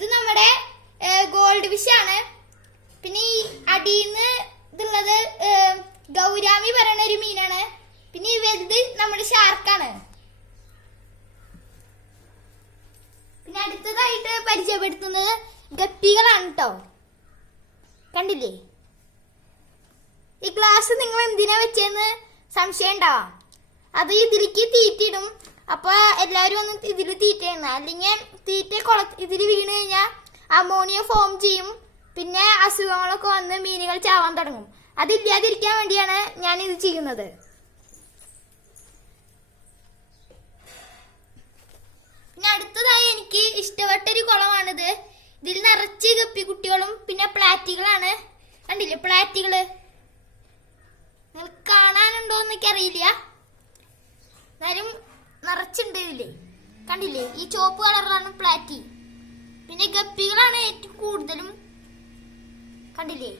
ഇത് നമ്മുടെ gold fish ആണ്. പിന്നെ ഈ അടിയിന്ന് ഇതുള്ളത് ഗൗരാമി പറയുന്ന ഒരു മീനാണ്. പിന്നെ ഈ വലുത് നമ്മുടെ ഷാർക്കാണ്. പിന്നെ അടുത്തതായിട്ട് പരിചയപ്പെടുത്തുന്നത് ഗപ്പികളാണ് കേട്ടോ. കണ്ടില്ലേ? ഈ ഗ്ലാസ് നിങ്ങൾ എന്തിനാ വെച്ചെന്ന് സംശയം ഉണ്ടാവാം. അത് ഇതിലേക്ക് തീറ്റിടും. അപ്പൊ എല്ലാരും ഒന്ന് ഇതിൽ തീറ്റയാണ്. അല്ലെങ്കിൽ തീറ്റ ഇതിൽ വീണ് കഴിഞ്ഞാൽ അമോണിയ ഫോം ചെയ്യും. പിന്നെ അസുഖങ്ങളൊക്കെ വന്ന് മീനുകൾ ചാവാൻ തുടങ്ങും. അതില്ലാതിരിക്കാൻ വേണ്ടിയാണ് ഞാൻ ഇത് ചെയ്യുന്നത്. പിന്നെ അടുത്തതായി എനിക്ക് ഇഷ്ടപ്പെട്ടൊരു കുളമാണിത്. ഇതിൽ നിറച്ച് ഗപ്പി കുട്ടികളും പിന്നെ പ്ലാറ്റികളാണ്. കണ്ടില്ലേ പ്ലാറ്റികള്? നിങ്ങൾക്ക് കാണാനുണ്ടോ എന്നൊക്കെ അറിയില്ല. എന്നാലും നിറച്ചുണ്ട് ഇതില്. കണ്ടില്ലേ? ഈ ചുവപ്പ് കളറിലാണ് പ്ലാറ്റി. പിന്നെ ഗപ്പികളാണ് ഏറ്റവും കൂടുതലും. കണ്ടില്ലേ?